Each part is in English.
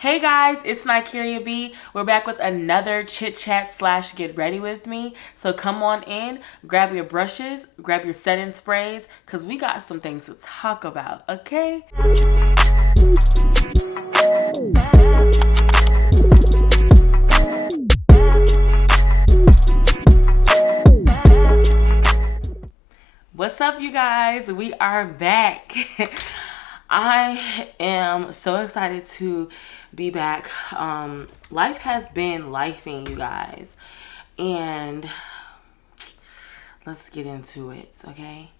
Hey guys, it's Nykieriabllc. We're back with another chit-chat / get ready with me. So come on in, grab your brushes, grab your setting sprays, because we got some things to talk about, okay? What's up, you guys? We are back. I am so excited to be back. Life has been lifing, you guys. And let's get into it, okay?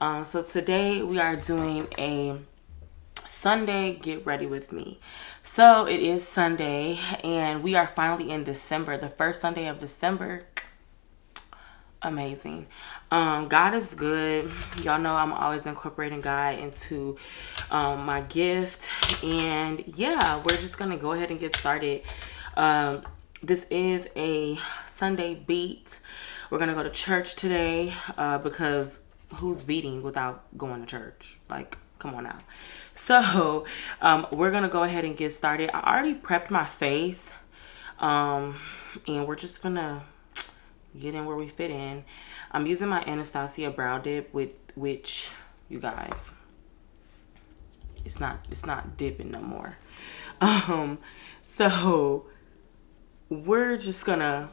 So today we are doing a Sunday get ready with me. So it is Sunday and we are finally in December, the first Sunday of December. Amazing. God is good. Y'all know I'm always incorporating God into my gift. And yeah, we're just gonna go ahead and get started. This is a Sunday beat. We're gonna go to church today because who's beating without going to church? Like, come on now. So we're gonna go ahead and get started. I already prepped my face, and we're just gonna get in where we fit in. I'm using my Anastasia brow dip, with which, you guys, it's not dipping no more. So we're just gonna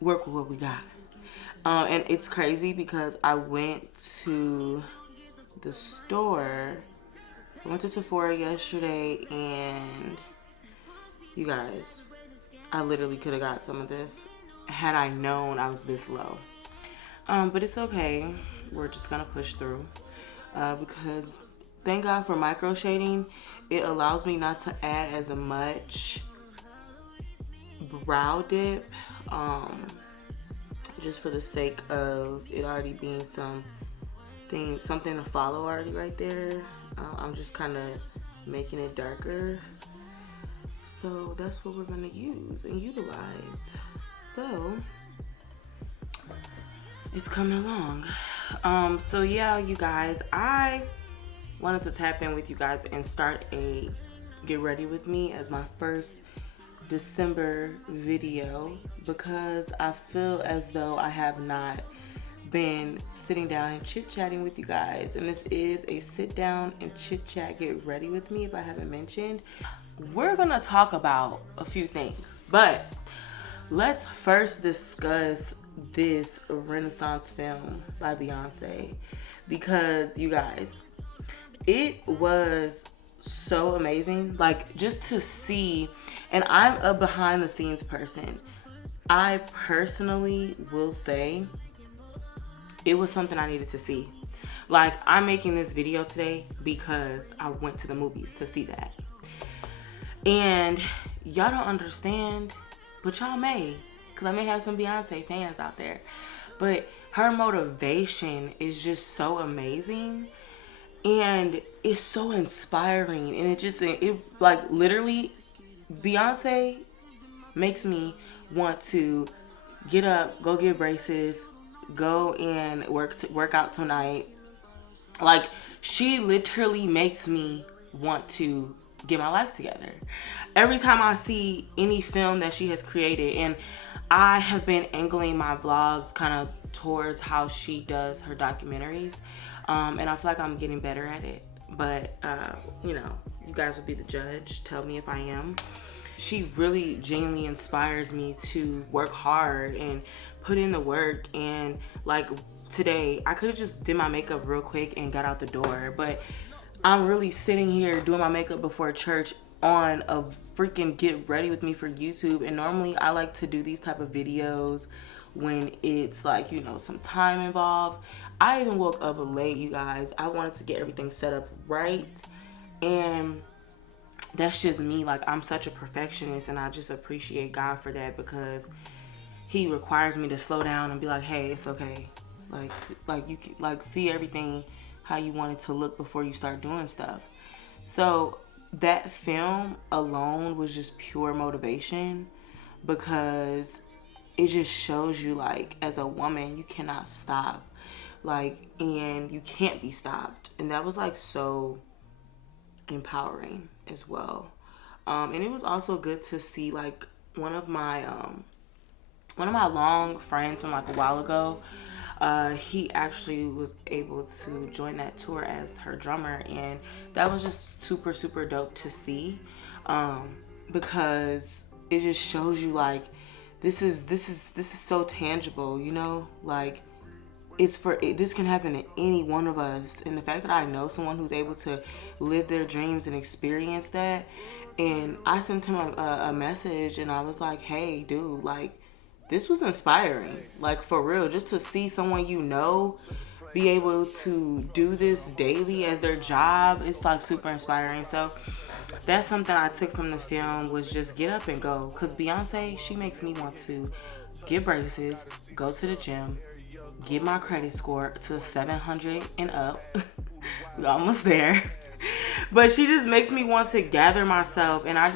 work with what we got. And it's crazy because I went to the store. I went to Sephora yesterday, and you guys, I literally could have got some of this had I known I was this low. But it's okay. We're just gonna push through because thank God for micro shading. It allows me not to add as much brow dip, just for the sake of it already being something to follow already right there. I'm just kind of making it darker. So that's what we're gonna use and utilize. So it's coming along. So yeah, you guys, I wanted to tap in with you guys and start a get ready with me as my first December video because I feel as though I have not been sitting down and chit-chatting with you guys, and this is a sit down and chit-chat get ready with me. If I haven't mentioned, we're gonna talk about a few things, but let's first discuss this Renaissance film by Beyonce, because you guys, it was so amazing. Like, just to see, and I'm a behind the scenes person, I personally will say it was something I needed to see. Like, I'm making this video today because I went to the movies to see that. And y'all don't understand, but y'all may, because I may have some Beyonce fans out there. But her motivation is just so amazing. And it's so inspiring. And it like, literally, Beyonce makes me want to get up, go get braces, go and work out tonight. Like, she literally makes me want to get my life together. Every time I see any film that she has created, and I have been angling my vlogs kind of towards how she does her documentaries, and I feel like I'm getting better at it. But you know, you guys will be the judge. Tell me if I am. She really genuinely inspires me to work hard and put in the work. And like today, I could have just did my makeup real quick and got out the door, but I'm really sitting here doing my makeup before church on a freaking get ready with me for YouTube. And normally I like to do these type of videos when it's like, you know, some time involved. I even woke up late, you guys. I wanted to get everything set up right, and that's just me. Like, I'm such a perfectionist, and I just appreciate God for that, because he requires me to slow down and be like, hey, it's okay. Like you can, like, see everything how you want it to look before you start doing stuff. So that film alone was just pure motivation, because it just shows you, like, as a woman, you cannot stop, like, and you can't be stopped. And that was like so empowering as well. And it was also good to see like one of my long friends from like a while ago. He actually was able to join that tour as her drummer, and that was just super super dope to see, because it just shows you like this is so tangible, you know, like this can happen to any one of us. And the fact that I know someone who's able to live their dreams and experience that, and I sent him a message and I was like, hey dude, like this was inspiring, like for real, just to see someone you know be able to do this daily as their job. It's like super inspiring. So that's something I took from the film, was just get up and go, because Beyonce, she makes me want to get braces, go to the gym, get my credit score to 700 and up. We're almost there. But she just makes me want to gather myself, and I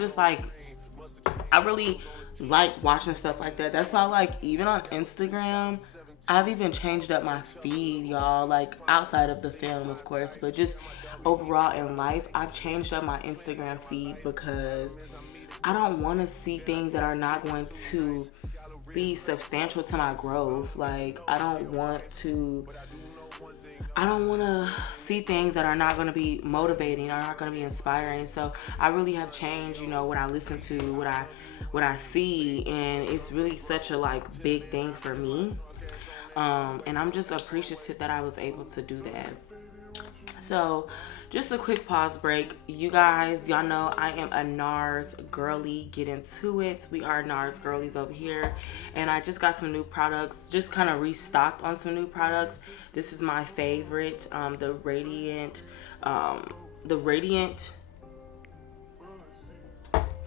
really like watching stuff like that. That's why, like, even on Instagram, I've even changed up my feed, y'all, like outside of the film, of course, but just overall in life, I've changed up my Instagram feed because I don't want to see things that are not going to be substantial to my growth. Like, I don't want to see things that are not going to be motivating, are not going to be inspiring. So I really have changed, you know, what I listen to, what I see, and it's really such a like big thing for me. And I'm just appreciative that I was able to do that. So just a quick pause break. You guys, y'all know I am a NARS girly. Get into it. We are NARS girlies over here. And I just got some new products. Just kind of restocked on some new products. This is my favorite. The Radiant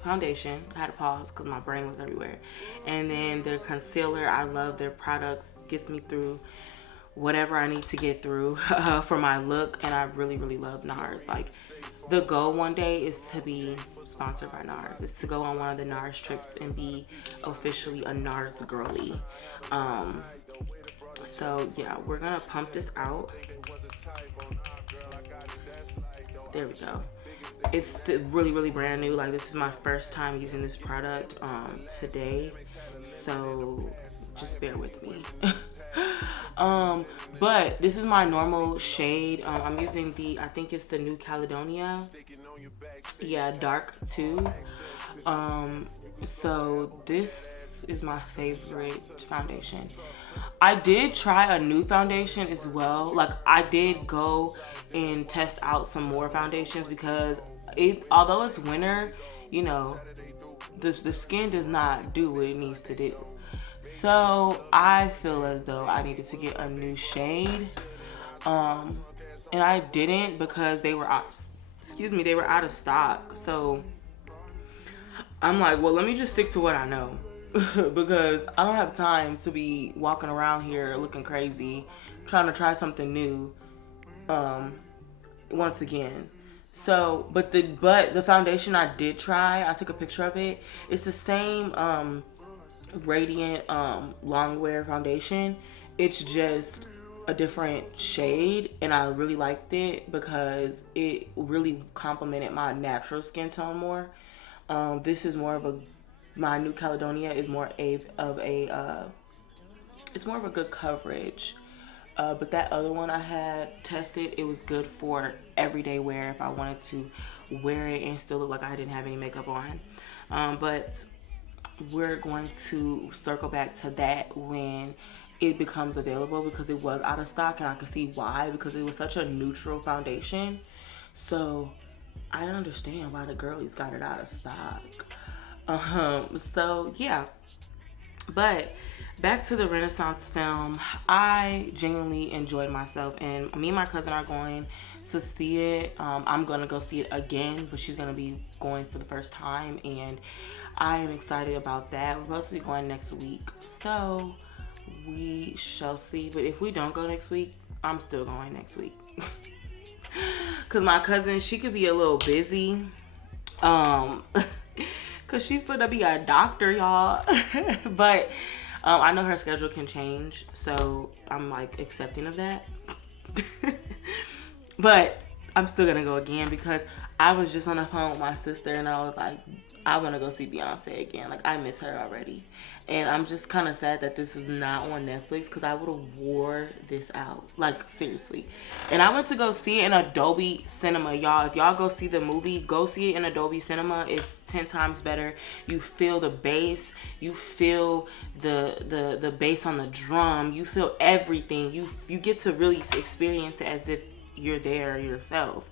foundation. I had to pause because my brain was everywhere. And then the concealer. I love their products. Gets me through whatever I need to get through for my look. And I really really love NARS. Like, the goal one day is to be sponsored by NARS. Is to go on one of the NARS trips and be officially a NARS girly. So yeah, we're gonna pump this out. There we go. It's really really brand new. Like, this is my first time using this product today, so just bear with me. But this is my normal shade. I'm using I think it's the New Caledonia, yeah, dark 2. So this is my favorite foundation. I did try a new foundation as well. Like, I did go and test out some more foundations because although it's winter, you know, the skin does not do what it needs to do. So I feel as though I needed to get a new shade, and I didn't because they were out of stock. So I'm like, well, let me just stick to what I know. Because I don't have time to be walking around here looking crazy trying to try something new once again. So but the foundation I did try, I took a picture of it. It's the same Radiant Longwear foundation. It's just a different shade, and I really liked it because it really complemented my natural skin tone more. This is more of my New Caledonia is more it's more of a good coverage. But that other one I had tested, it was good for everyday wear if I wanted to wear it and still look like I didn't have any makeup on. But we're going to circle back to that when it becomes available, because it was out of stock, and I can see why, because it was such a neutral foundation. So I understand why the girlies got it out of stock. So yeah, but back to the Renaissance film. I genuinely enjoyed myself, and me and my cousin are going to see it. I'm gonna go see it again, but she's gonna be going for the first time, and I am excited about that. We're supposed to be going next week, so we shall see. But if we don't go next week, I'm still going next week. Cause my cousin, she could be a little busy. Cause she's gonna be a doctor, y'all. But I know her schedule can change, so I'm like accepting of that. But I'm still gonna go again because I was just on the phone with my sister and I was like, I want to go see Beyonce again. Like, I miss her already. And I'm just kind of sad that this is not on Netflix because I would have wore this out. Like, seriously. And I went to go see it in Adobe Cinema, y'all. If y'all go see the movie, go see it in Adobe Cinema. It's 10 times better. You feel the bass. You feel the bass on the drum. You feel everything. You get to really experience it as if you're there yourself.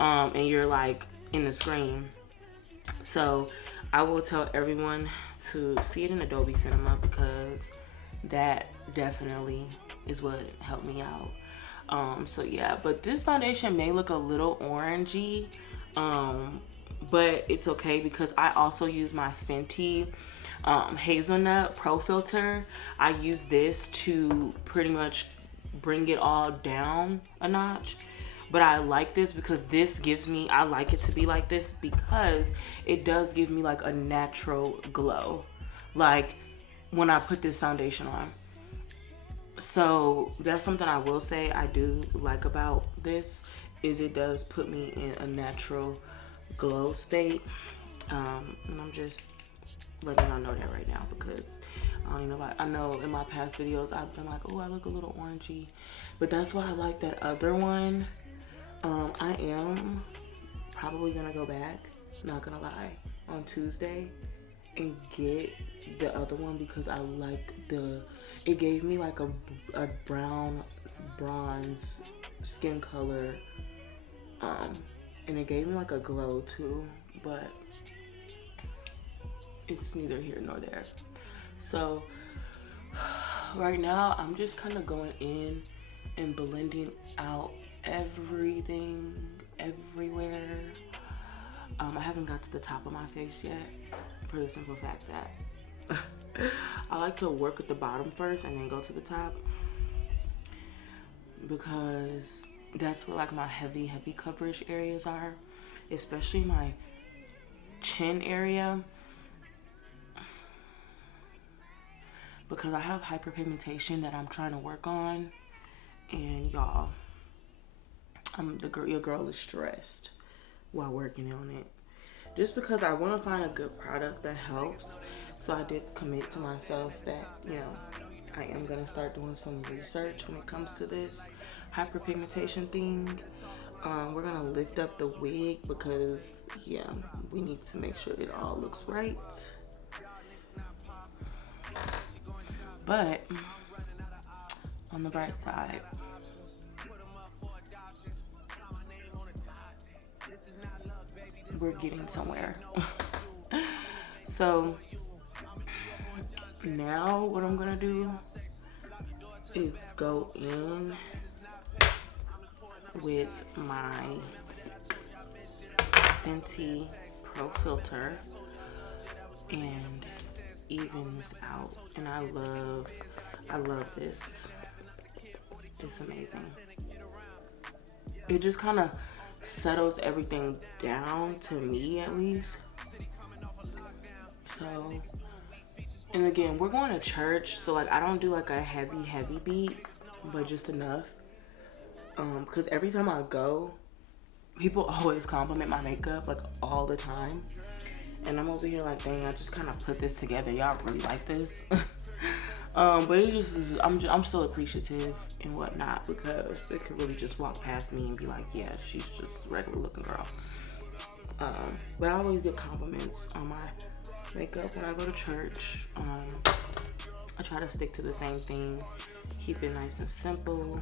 And you're like in the screen. So I will tell everyone to see it in Adobe Cinema because that definitely is what helped me out. So yeah, but this foundation may look a little orangey, but it's okay because I also use my Fenty Hazelnut Pro Filter. I use this to pretty much bring it all down a notch. But I like this because this gives me, I like it to be like this because it does give me like a natural glow. Like when I put this foundation on. So that's something I will say I do like about this is it does put me in a natural glow state. And I'm just letting y'all know that right now because I don't know. I know in my past videos I've been like, oh, I look a little orangey. But that's why I like that other one. I am probably gonna go back, not gonna lie, on Tuesday and get the other one because I like it gave me like a brown bronze skin color, and it gave me like a glow too, but it's neither here nor there. So right now I'm just kind of going in and blending out everything everywhere. I haven't got to the top of my face yet for the simple fact that I like to work at the bottom first and then go to the top because that's where like my heavy coverage areas are, especially my chin area because I have hyperpigmentation that I'm trying to work on. And y'all, your girl is stressed while working on it. Just because I want to find a good product that helps. So I did commit to myself that, you know, I am going to start doing some research when it comes to this hyperpigmentation thing. We're going to lift up the wig because, yeah, we need to make sure it all looks right. But on the bright side, we're getting somewhere. So now what I'm gonna do is go in with my Fenty Pro Filter and even this out. And I love this. It's amazing. It just kind of settles everything down, to me at least. So, and again, we're going to church, so like I don't do like a heavy beat, but just enough. Because every time I go, people always compliment my makeup like all the time. And I'm over here like, dang, I just kind of put this together. Y'all really like this. But it just is, I'm still appreciative and whatnot because they could really just walk past me and be like, yeah, she's just a regular looking girl. But I always get compliments on my makeup when I go to church. I try to stick to the same thing, keep it nice and simple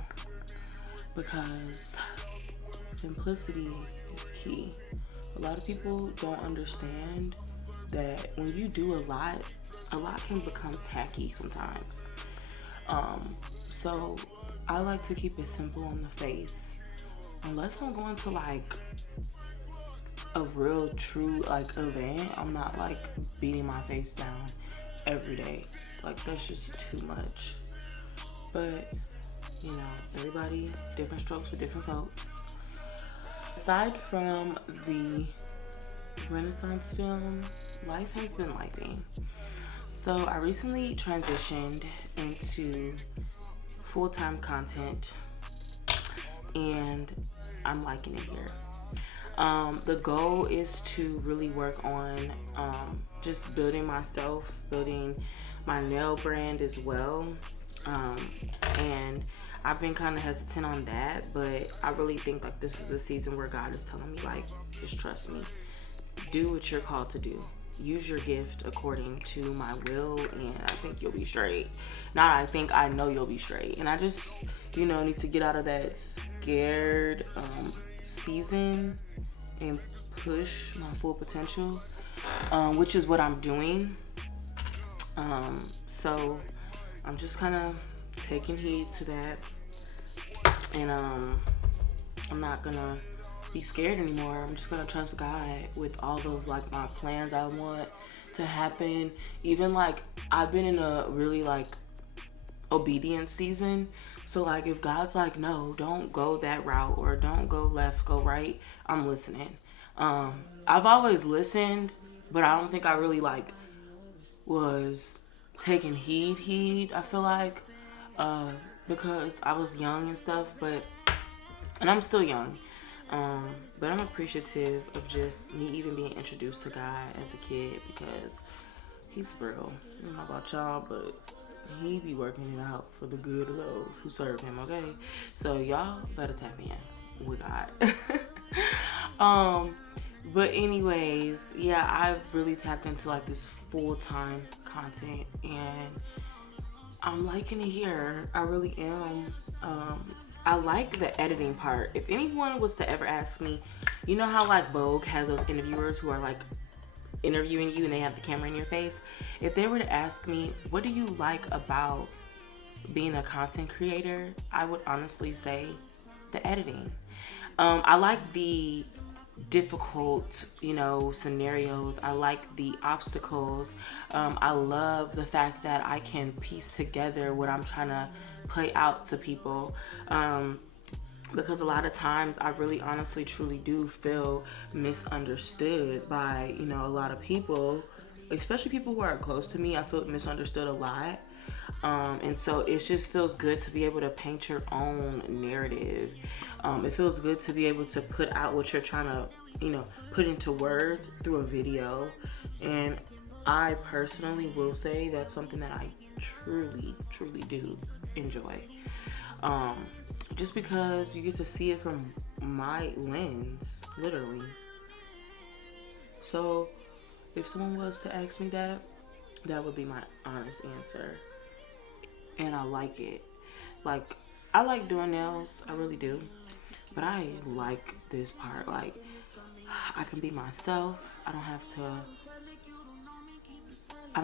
because simplicity is key. A lot of people don't understand that when you do a lot can become tacky sometimes. So I like to keep it simple on the face. Unless I'm going to like a real true like event, I'm not like beating my face down every day. Like that's just too much. But you know, everybody different strokes for different folks. Aside from the Renaissance film, life has been lifing. So I recently transitioned into full-time content and I'm liking it here. The goal is to really work on just building myself, building my nail brand as well. And I've been kind of hesitant on that, but I really think like this is the season where God is telling me like, just trust me, do what you're called to do. Use your gift according to my will, and I think you'll be straight. Not I think, I know you'll be straight. And I just, need to get out of that scared season and push my full potential, which is what I'm doing. So I'm just kind of taking heed to that, and I'm not gonna be scared anymore. I'm just gonna trust God with all of like my plans I want to happen. Even like I've been in a really like obedience season. So like if God's like, no, don't go that route, or don't go left, go right, I'm listening. I've always listened, but I don't think I really like was taking heed, I feel like, because I was young and stuff, and I'm still young. But I'm appreciative of just me even being introduced to God as a kid, because he's real. I don't know about y'all, but he be working it out for the good of those who serve him, okay? So y'all better tap in with God. But anyways, yeah, I've really tapped into like this full-time content, and I'm liking it here. I really am. I like the editing part. If anyone was to ever ask me, you know how like Vogue has those interviewers who are like interviewing you and they have the camera in your face? If they were to ask me, what do you like about being a content creator? I would honestly say the editing. I like the difficult, scenarios. I like the obstacles. I love the fact that I can piece together what I'm trying to play out to people, because a lot of times I really honestly truly do feel misunderstood by a lot of people, especially people who are close to me. I feel misunderstood a lot, and so it just feels good to be able to paint your own narrative. It feels good to be able to put out what you're trying to put into words through a video. And I personally will say that's something that I truly do enjoy, just because you get to see it from my lens, literally. So if someone was to ask me that would be my honest answer. And I like it. Like, I like doing nails, I really do, but I like this part. Like, I can be myself. I don't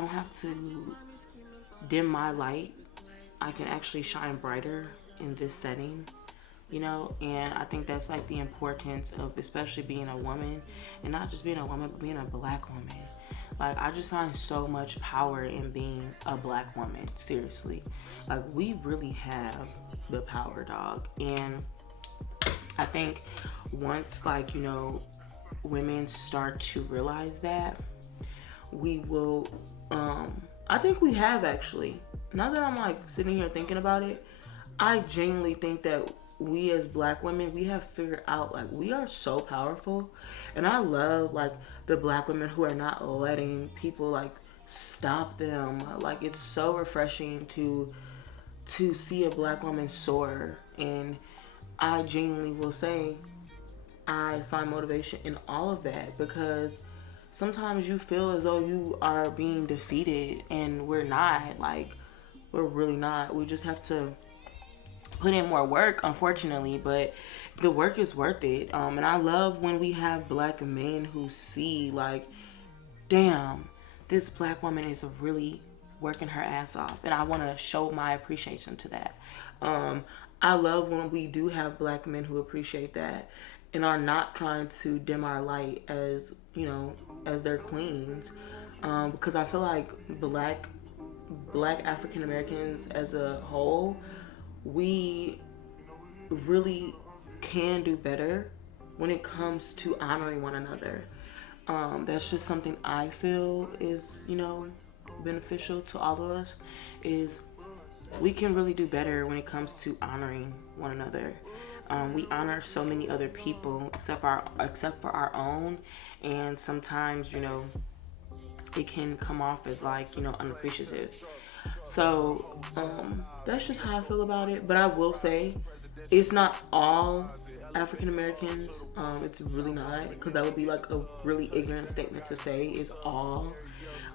have to dim my light. I can actually shine brighter in this setting, and I think that's like the importance of especially being a woman, and not just being a woman, but being a black woman. Like, I just find so much power in being a black woman, seriously. Like, we really have the power, dog. And I think once, like, women start to realize that, we will, I think we have actually. Now that I'm like sitting here thinking about it, I genuinely think that we as black women, we have figured out like we are so powerful. And I love like the black women who are not letting people like stop them. Like, it's so refreshing to see a black woman soar. And I genuinely will say I find motivation in all of that, because sometimes you feel as though you are being defeated, and we're not. Like, we're really not. We just have to put in more work, unfortunately, but the work is worth it. And I love when we have black men who see like, damn, this black woman is really working her ass off, and I want to show my appreciation to that. I love when we do have black men who appreciate that and are not trying to dim our light as their queens, because I feel like black African Americans as a whole, we really can do better when it comes to honoring one another. That's just something I feel is beneficial to all of us, is we can really do better when it comes to honoring one another. We honor so many other people except for our own, and sometimes, you know, it can come off as like, you know, unappreciative. So that's just how I feel about it. But I will say, it's not all African Americans. It's really not, because that would be like a really ignorant statement to say it's all.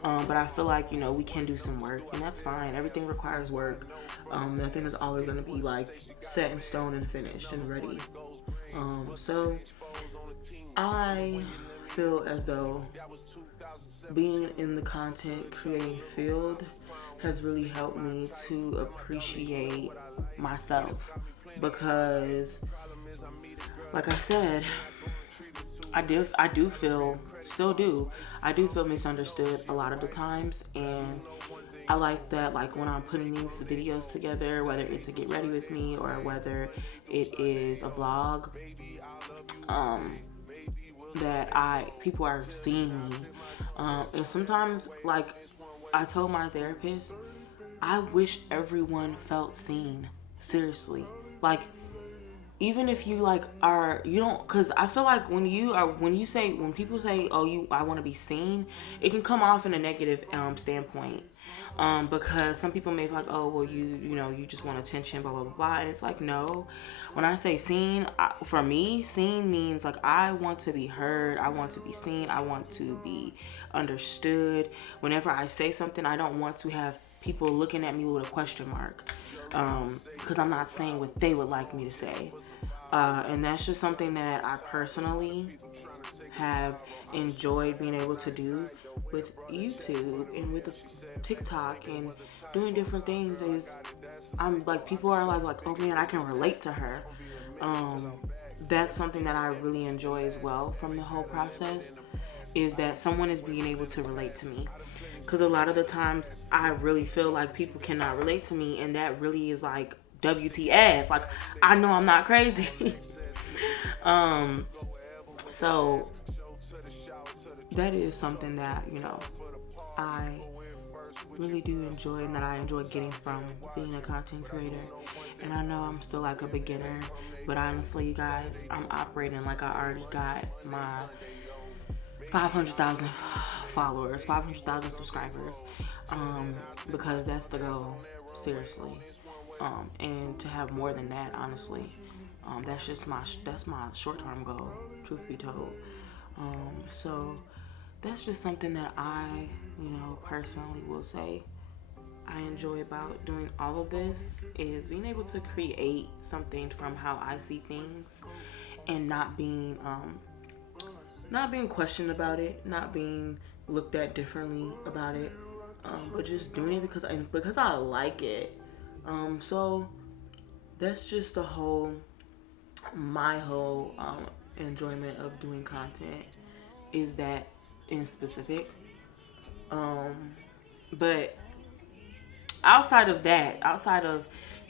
But I feel like, you know, we can do some work, and that's fine. Everything requires work. Nothing is always going to be like set in stone and finished and ready. So I feel as though being in the content creating field has really helped me to appreciate myself, because like I said, I do feel, still do, I do feel misunderstood a lot of the times. And I like that, like when I'm putting these videos together, whether it's a get ready with me or whether it is a vlog, that people are seeing me. And sometimes, like I told my therapist, I wish everyone felt seen. Seriously. Like, even if you like are, you don't, because I feel like when people say, oh, I want to be seen, it can come off in a negative standpoint. Because some people may feel like, oh, well, you know, you just want attention, blah, blah, blah, blah. And it's like, no. When I say seen, for me, seen means like I want to be heard. I want to be seen. I want to be understood. Whenever I say something, I don't want to have people looking at me with a question mark. Because I'm not saying what they would like me to say. And that's just something that I personally have enjoyed being able to do with YouTube and with TikTok and doing different things. Is I'm like, people are like, oh man, I can relate to her. That's something that I really enjoy as well from the whole process, is that someone is being able to relate to me. Because a lot of the times I really feel like people cannot relate to me, and that really is like WTF. Like, I know I'm not crazy. So that is something that, you know, I really do enjoy, and that I enjoy getting from being a content creator. And I know I'm still like a beginner, but honestly, you guys, I'm operating like I already got my 500,000 followers, 500,000 subscribers, because that's the goal, seriously. And to have more than that, honestly, that's my short-term goal, truth be told. So that's just something that I, you know, personally will say I enjoy about doing all of this, is being able to create something from how I see things, and not being questioned about it, not being looked at differently about it, but just doing it because I like it. So that's just my whole enjoyment of doing content, is that in specific. But outside of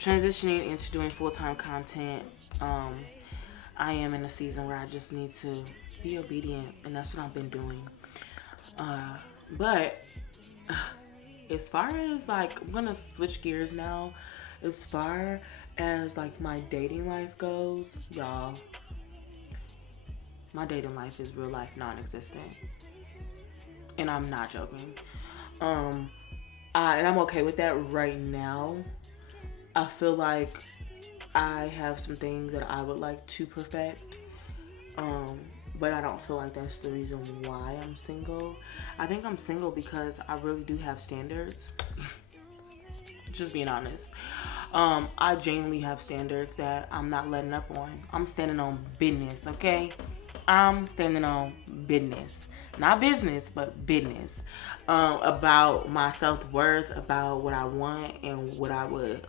transitioning into doing full-time content, I am in a season where I just need to be obedient, and that's what I've been doing. But as far as like, I'm gonna switch gears now. As far as like my dating life goes, y'all, my dating life is real life non-existent, and I'm not joking. And I'm okay with that right now. I feel like I have some things that I would like to perfect, but I don't feel like that's the reason why I'm single. I think I'm single because I really do have standards. Just being honest. I genuinely have standards that I'm not letting up on. I'm standing on business, okay? I'm standing on business. Not business, but business. About my self-worth, about what I want and what I would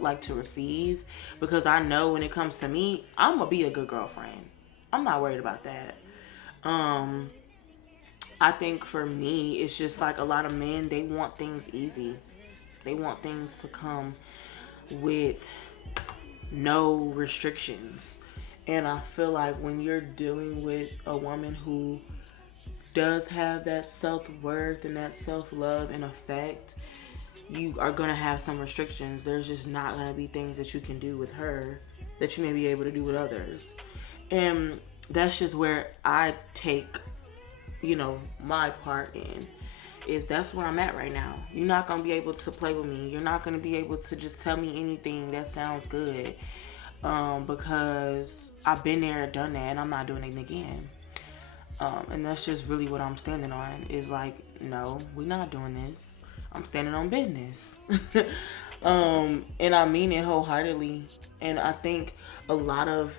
like to receive. Because I know when it comes to me, I'm going to be a good girlfriend. I'm not worried about that. I think for me, it's just like a lot of men, they want things easy. They want things to come with no restrictions. And I feel like when you're dealing with a woman who does have that self-worth and that self-love and effect, you are going to have some restrictions. There's just not going to be things that you can do with her that you may be able to do with others. And that's just where I take, my part in. Is that's where I'm at right now. You're not going to be able to play with me. You're not going to be able to just tell me anything that sounds good. Because I've been there, done that, and I'm not doing it again. And that's just really what I'm standing on. Is like, no, we're not doing this. I'm standing on business. And I mean it wholeheartedly. And I think a lot of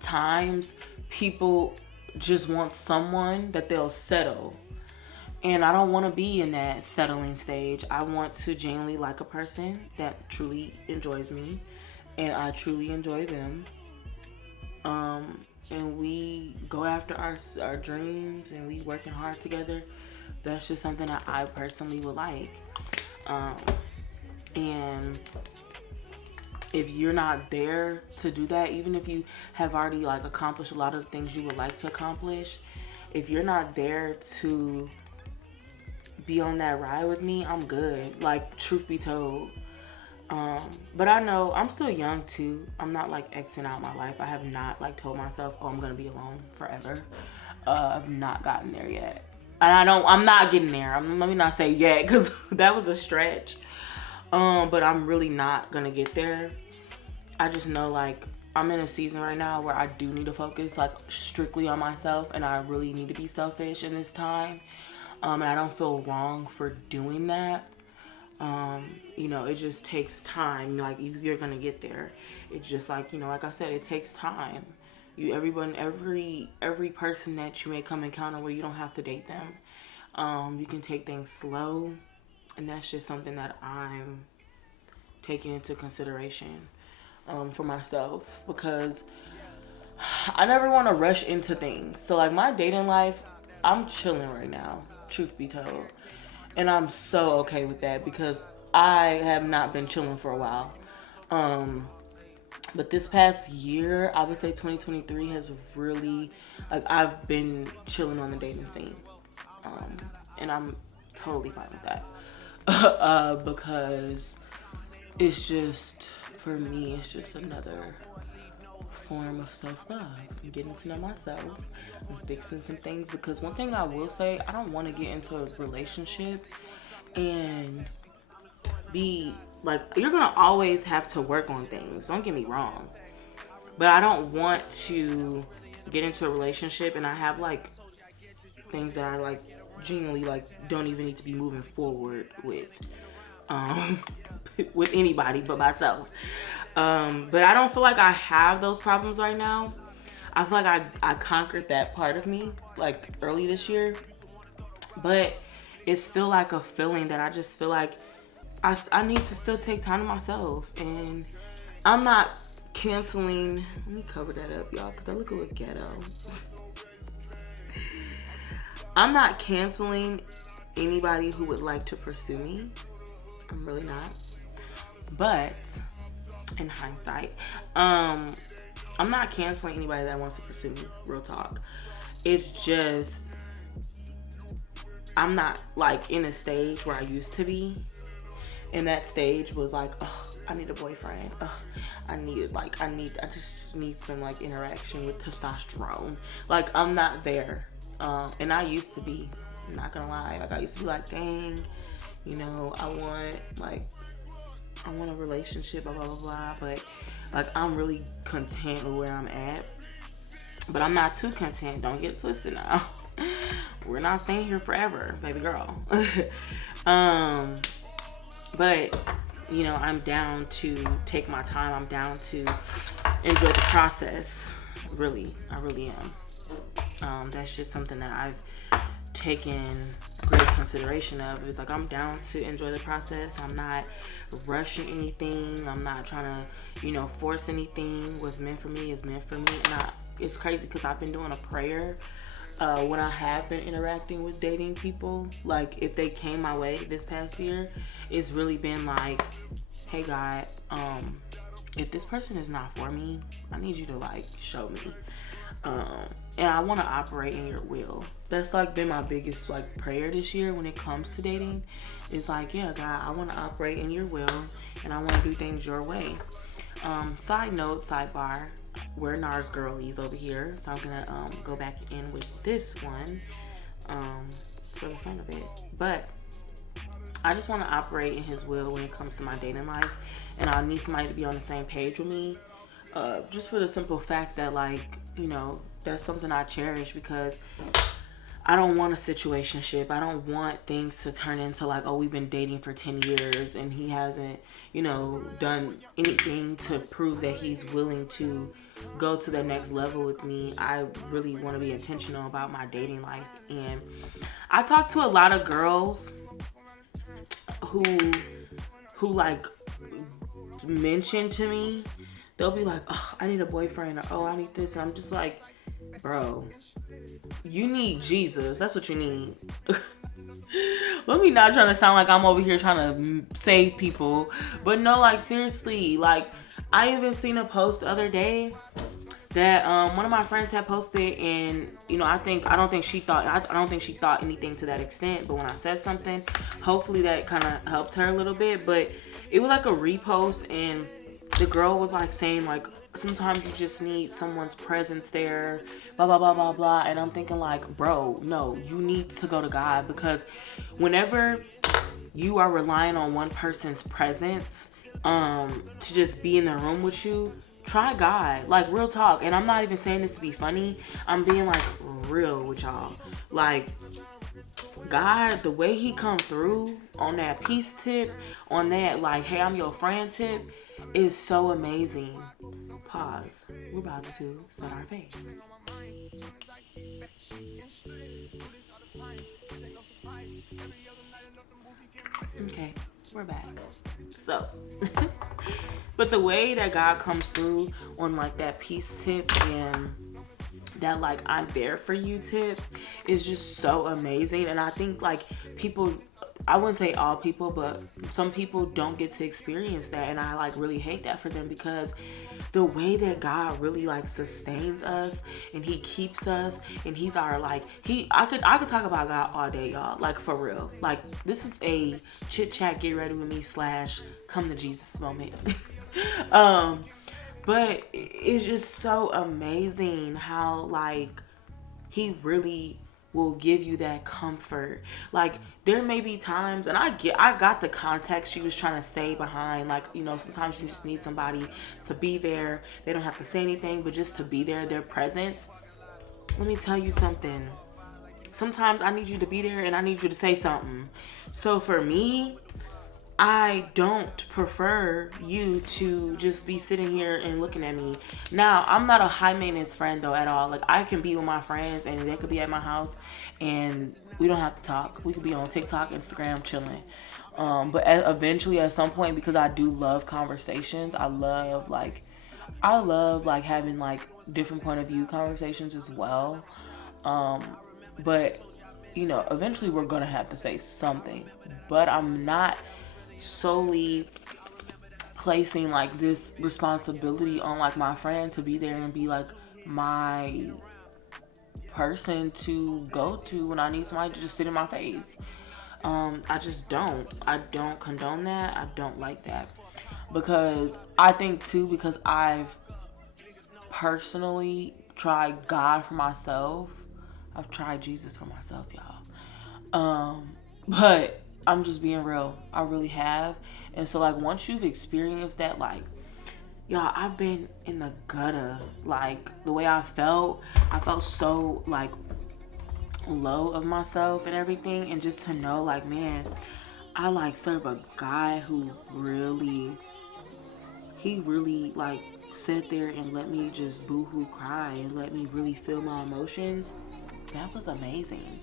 times people just want someone that they'll settle. And I don't want to be in that settling stage. I want to genuinely like a person that truly enjoys me. And I truly enjoy them. And we go after our dreams and we working hard together. That's just something that I personally would like. And if you're not there to do that, even if you have already like accomplished a lot of the things you would like to accomplish, if you're not there to be on that ride with me, I'm good. Like, truth be told. But I know I'm still young too. I'm not like Xing out my life. I have not like told myself, oh, I'm gonna be alone forever. I've not gotten there yet. And I'm not getting there. Let me not say yet, because that was a stretch. But I'm really not gonna get there. I just know like I'm in a season right now where I do need to focus like strictly on myself, and I really need to be selfish in this time. And I don't feel wrong for doing that. It just takes time. Like, you're gonna get there. It's just like, like I said, it takes time. Every person that you may come encounter where you don't have to date them. You can take things slow, and that's just something that I'm taking into consideration for myself, because I never want to rush into things. So like my dating life, I'm chilling right now, truth be told. And I'm so okay with that, because I have not been chilling for a while. But this past year, I would say 2023 has really, like, I've been chilling on the dating scene. And I'm totally fine with that. Because it's just, for me, it's just another form of self-love. I'm getting to know myself. I'm fixing some things, because one thing I will say, I don't want to get into a relationship and be like, you're gonna always have to work on things, don't get me wrong, but I don't want to get into a relationship and I have like things that I like genuinely like don't even need to be moving forward with with anybody but myself. But I don't feel like I have those problems right now. I feel like I conquered that part of me like early this year, but it's still like a feeling that I just feel like I need to still take time to myself. And I'm not canceling. Let me cover that up, y'all, because I look a little ghetto. I'm not canceling anybody who would like to pursue me. I'm really not. But in hindsight, I'm not canceling anybody that wants to pursue me. Real talk. It's just, I'm not like in a stage where I used to be. And that stage was like, oh, I need a boyfriend. I just need some like interaction with testosterone. Like, I'm not there. And I used to be, I'm not gonna lie. Like, I used to be like, dang, I want a relationship, blah, blah, blah, blah. But like, I'm really content with where I'm at. But I'm not too content. Don't get twisted now. We're not staying here forever, baby girl. But, I'm down to take my time. I'm down to enjoy the process. Really, I really am. That's just something that I've taken great consideration of. It's like, I'm down to enjoy the process. I'm not rushing anything. I'm not trying to, force anything. What's meant for me is meant for me. And it's crazy because I've been doing a prayer when I have been interacting with dating people. Like, if they came my way this past year, it's really been like, hey God, if this person is not for me, I need you to like show me. And I want to operate in your will. That's like been my biggest like prayer this year when it comes to dating. It's like, yeah, God, I want to operate in your will, and I want to do things your way. Side note, sidebar, we're NARS girlies over here, so I'm gonna go back in with this one for the fun of it. But I just want to operate in his will when it comes to my dating life, and I need somebody to be on the same page with me, just for the simple fact that, like, you know, that's something I cherish, because I don't want a situationship. I don't want things to turn into like, oh, we've been dating for 10 years and he hasn't, you know, done anything to prove that he's willing to go to the next level with me. I really want to be intentional about my dating life. And I talk to a lot of girls who like mention to me, they'll be like, oh, I need a boyfriend, or oh, I need this. And I'm just like, bro, you need Jesus. That's what you need. Let me not trying to sound like I'm over here trying to save people, but no, like, seriously, like, I even seen a post the other day that one of my friends had posted, and you know, I don't think she thought anything to that extent, but when I said something, hopefully that kind of helped her a little bit. But it was like a repost, and the girl was like saying, like, sometimes you just need someone's presence there, blah blah blah blah blah. And I'm thinking, like, bro, no, you need to go to God, because whenever you are relying on one person's presence to just be in the room with you, try God. Like, real talk. And I'm not even saying this to be funny, I'm being like real with y'all. Like, God, the way he come through on that peace tip, on that like, hey, I'm your friend tip, is so amazing. Pause. We're about to set our face. Okay, we're back. So, but the way that God comes through on like that peace tip and that like I'm there for you tip is just so amazing. And I think like people, I wouldn't say all people, but some people don't get to experience that, and I like really hate that for them, because the way that God really like sustains us and he keeps us, and he's our like, I could talk about God all day, y'all, like, for real. Like, this is a chit-chat, get ready with me / come to Jesus moment. But it's just so amazing how like he really will give you that comfort. Like, there may be times, and I got the context she was trying to say behind, like, you know, sometimes you just need somebody to be there. They don't have to say anything, but just to be there, their presence. Let me tell you something. Sometimes I need you to be there and I need you to say something. So for me, I don't prefer you to just be sitting here and looking at me. Now, I'm not a high maintenance friend though at all. Like, I can be with my friends and they could be at my house and we don't have to talk. We could be on TikTok, Instagram, chilling. But eventually at some point, because I do love conversations, I love like having like different point of view conversations as well. But you know, eventually we're gonna have to say something. But I'm not solely placing like this responsibility on like my friend to be there and be like my person to go to when I need somebody to just sit in my face. I just don't. I don't condone that. I don't like that. Because I think too, because I've personally tried God for myself. I've tried Jesus for myself, y'all. But I'm just being real. I really have. And so like once you've experienced that, like, y'all, I've been in the gutter. Like, the way I felt so like low of myself and everything. And just to know, like, man, I like serve a guy who really like sat there and let me just boo-hoo cry and let me really feel my emotions. That was amazing.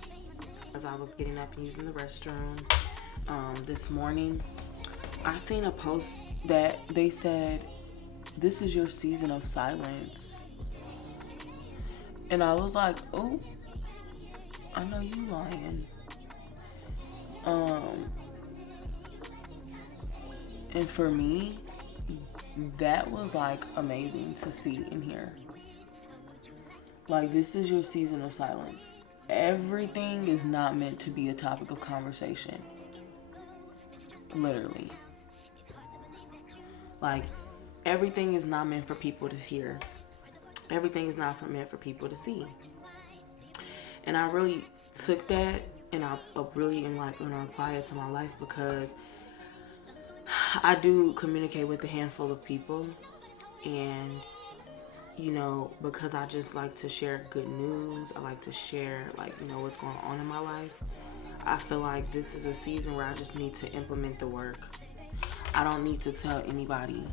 As I was getting up and using the restroom this morning, I seen a post that they said, this is your season of silence. And I was like, oh, I know you lying. And for me, that was like amazing to see and hear. Like, this is your season of silence. Everything is not meant to be a topic of conversation. Literally. Like, everything is not meant for people to hear. Everything is not meant for people to see. And I really took that and I really am like gonna apply it to my life, because I do communicate with a handful of people, and you know, because I just like to share good news, I like to share like, you know, what's going on in my life. I feel like this is a season where I just need to implement the work. I don't need to tell anybody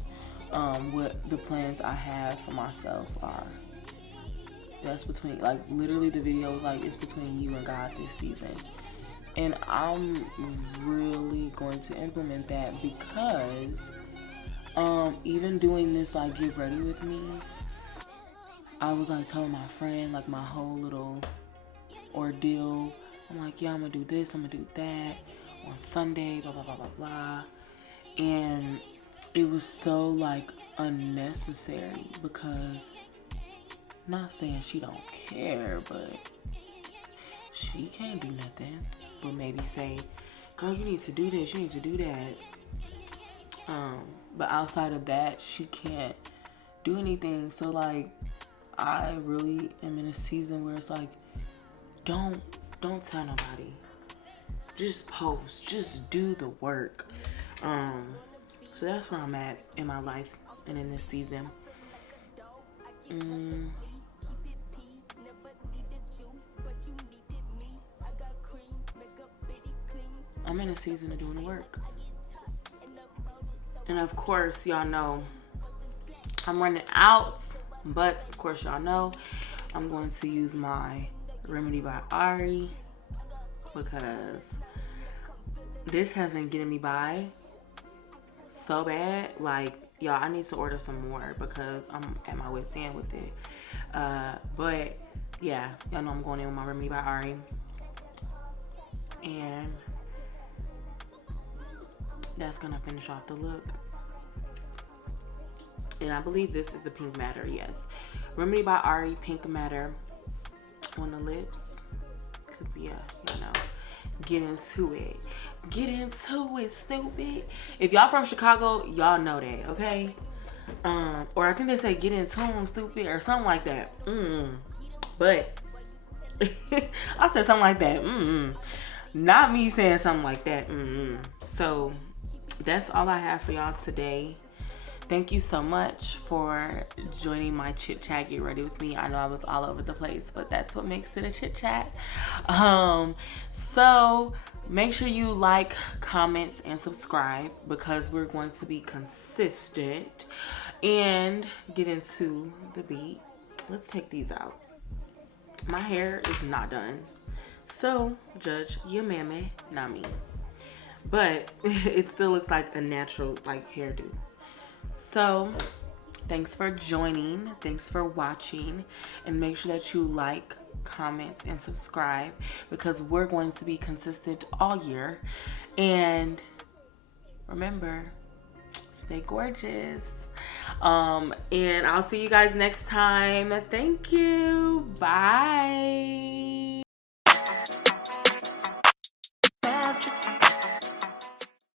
what the plans I have for myself are. That's between, like, literally the video is like, it's between you and God this season. And I'm really going to implement that, because even doing this, like, get ready with me, I was like telling my friend, like, my whole little ordeal. I'm like, yeah, I'm gonna do this, I'm gonna do that on Sunday, blah, blah, blah, blah, blah. And it was so, like, unnecessary, because, not saying she don't care, but she can't do nothing but maybe say, girl, you need to do this, you need to do that. But outside of that, she can't do anything. So, like, I really am in a season where it's like, don't tell nobody. Just post. Just do the work. So that's where I'm at in my life and in this season. I'm in a season of doing the work. And of course, y'all know I'm running out. But of course, y'all know I'm going to use my Remedy by Ari, because this has been getting me by so bad. Like, y'all, I need to order some more because I'm at my wit's end with it. But yeah, y'all know I'm going in with my Remedy by Ari, and that's gonna finish off the look. And I believe this is the Pink Matter, yes. Remedy by Ari, Pink Matter on the lips. Cause yeah, you know, get into it. Get into it, stupid. If y'all from Chicago, y'all know that, okay? Or I think they say get into them, stupid, or something like that. But I said something like that. Not me saying something like that. So that's all I have for y'all today. Thank you so much for joining my chit chat. Get ready with me. I know I was all over the place, but that's what makes it a chit chat. So make sure you like, comments, and subscribe, because we're going to be consistent and get into the beat. Let's take these out. My hair is not done, so judge your mammy, not me. But it still looks like a natural, like, hairdo. So thanks for joining, thanks for watching, and make sure that you like, comment, and subscribe, because we're going to be consistent all year. And remember, stay gorgeous. And I'll see you guys next time. Thank you. Bye.